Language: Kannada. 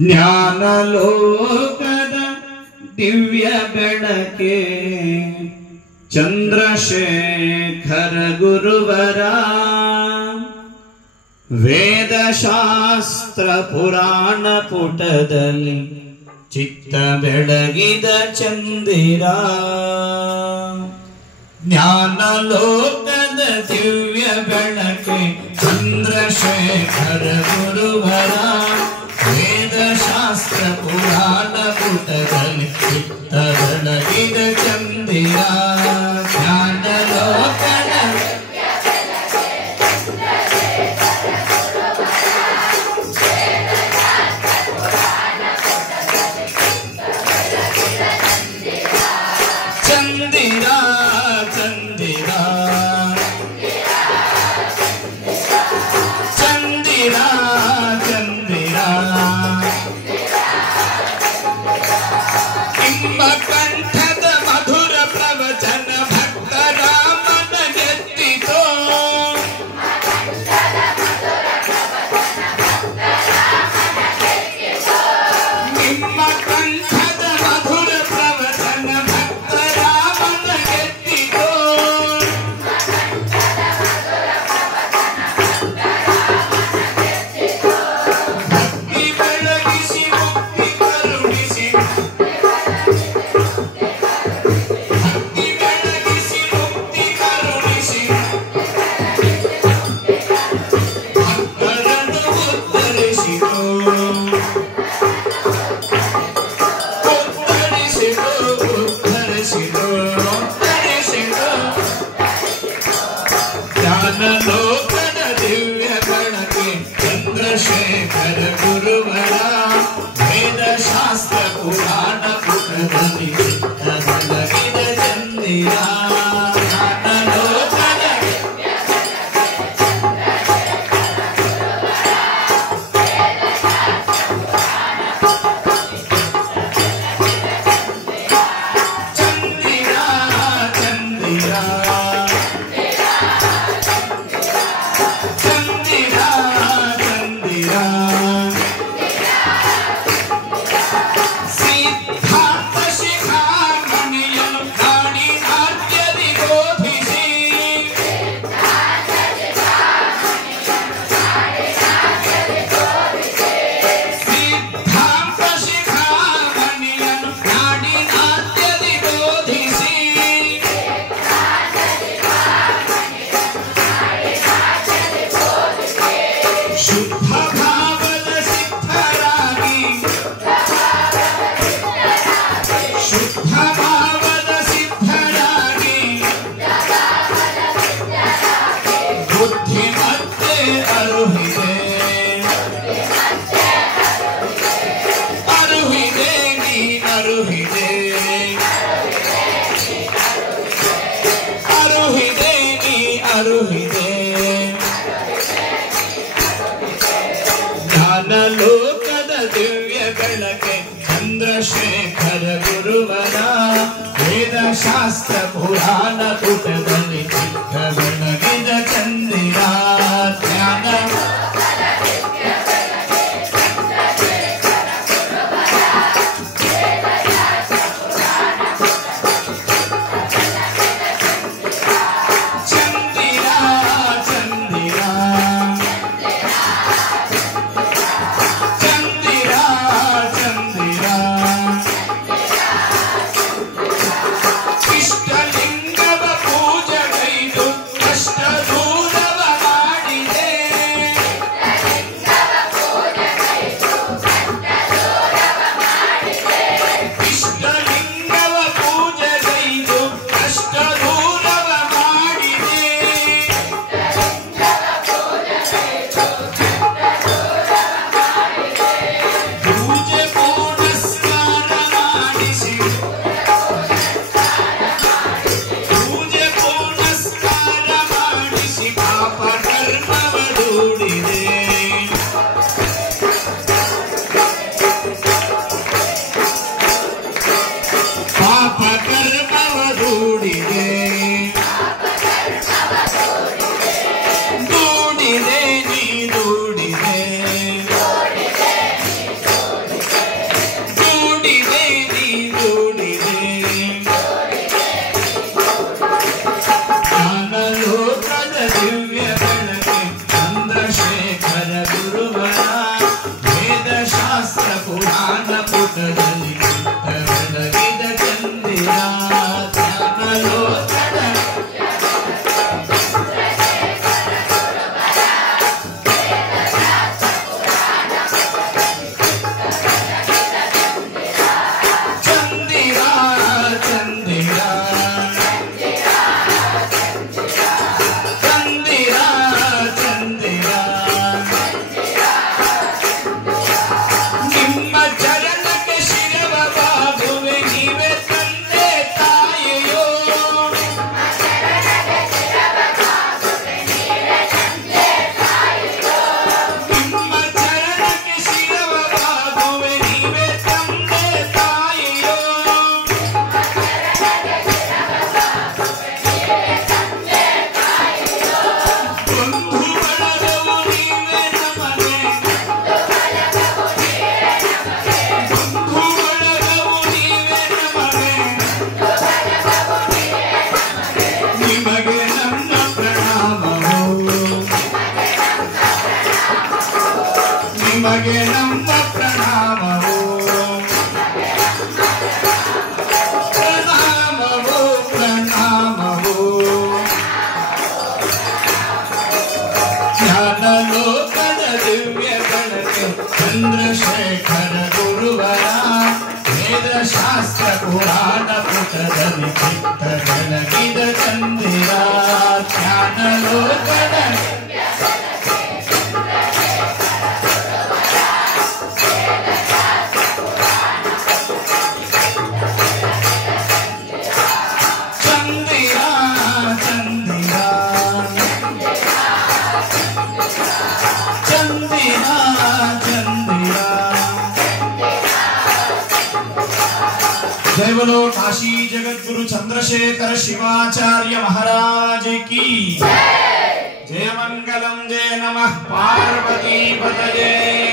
ಜ್ಞಾನಲೋಕದ ದಿವ್ಯ ಬೆಳಕೆ ಚಂದ್ರಶೇಖರ ಗುರುವರ ವೇದಶಾಸ್ತ್ರ ಪುರಾಣ ಪುಟದಲ್ಲಿ ಚಿತ್ತ ಬೆಳಗಿದ ಚಂದಿರ. ಜ್ಞಾನಲೋಕದ ದಿವ್ಯ ಬೆಳಕೆ ಚಂದ್ರಶೇಖರ ಗುರುವರ ವೇದಶಾಸ್ತ್ರ ಪುರಾಣ ಪುಟದಲ್ಲಿ ಚಿತ್ತ ಬೆಳಗಿದ ಚಂದಿರ. ಜ್ಞಾನಲೋಕದ ಚಂದಿರ ಚಂದಿರ ಚಂದಿರ ಚಂದಿರ ನಿಮ್ಮ ಕಂಠದ ಮಧುರ ಪ್ರವಚನ ಭಕ್ತರ ಮನಗೆತ್ತಿತೋ. ನಿಮ್ಮ ಕಂಠದ ಮಧುರ ಪ್ರವಚನ ಭಕ್ತರ ಮನಗೆತ್ತಿತೋ. ಭಕ್ತಿ ಬೆಳಗಿಸಿ ಮುಕ್ತಿ ಕರುಣಿಸಿ ಭಕ್ತಿ ಬೆಳಗಿಸಿ ಮುಕ್ತಿ ಕರುಣಿಸಿ ಭಕ್ತರನ್ನು ಉದ್ಧರಿಸಿತು. ಉದ್ಧರಿಸಿತು ಉದ್ಧರಿಸಿತು ಉದ್ಧರಿಸಿತು. ಜ್ಞಾನಲೋಕದ ದಿವ್ಯ ಬೆಳಕೆ ಚಂದ್ರಶೇಖರ ಗುರುವರ ವೇದಶಾಸ್ತ್ರ ಪುರಾಣ ಪುಟದಲ್ಲಿ ಚಿತ್ತ ಬೆಳಗಿದ ಚಂದಿರ. ಜ್ಞಾನಲೋಕದ ಚಂದಿರ ಚಂದಿರ ಚಂದಿರ ಚಂದಿರ ಸಿದ್ಧಾಂತ ಶಿಖಾಮಣಿಯನ್ನು ಕಾಣಿ ನಾಟ್ಯದಿ ಬೋಧಿಸಿ ಸಿದ್ಧಾಂತ ಶಿಖಾಮಣಿಯನ್ನು ಕಾಣಿ ನಾಟ್ಯದಿ ಬೋಧಿಸಿ ಶುದ್ಧ ಭಾವದ ಸಿದ್ಧರಾಗಿ ಶುದ್ಧ ಭಾವದ ಸಿದ್ಧರಾಗಿ ಬುದ್ಧಿ ಮತ್ತೆ ಅರುಹಿದೆ ಅರುಹಿದೆ ನೀ ಅರುಹಿದೆ ಅರುಹಿದೆ ನೀ ಅರುಹಿದೆ. ಜ್ಞಾನಲೋಕದ ದಿವ್ಯ ಬೆಳಕೆ ಚಂದ್ರಶೇಖರ ಗುರುವರ ವೇದಶಾಸ್ತ್ರ ಪುರಾಣ ಪುಟದಲ್ಲಿ ಚಿತ್ತ ಬೆಳಗಿದ ಚಂದಿರ. ಜ್ಞಾನ ಚಂದಿರ ಚಂದಿರ ಚಂದಿರ ಚಂದಿರ ಇಷ್ಟಲಿಂಗವ ಪೂಜ ನಿಮಗೆ ನಮ್ಮ ಪ್ರಣಾಮವು ಪ್ರಣಾಮವು ಪ್ರಣಾಮವು ಜ್ಞಾನ ಲೋಕದ ದಿವ್ಯ ಗಣಕ್ಕೆ ಚಂದ್ರಶೇಖರ ಗುರುವರ ವೇದ ಶಾಸ್ತ್ರ ಪುರಾಣ ಪುಟದಲ್ಲಿ ಚಿತ್ತ ಬೆಳಗಿದ ಚಂದಿರ ಜ್ಞಾನ ಲೋಕದ जय बोलो काशी जगद्गुरु चंद्रशेखर शिवाचार्य महाराज की जय मंगलम जय नमः पार्वती पतये।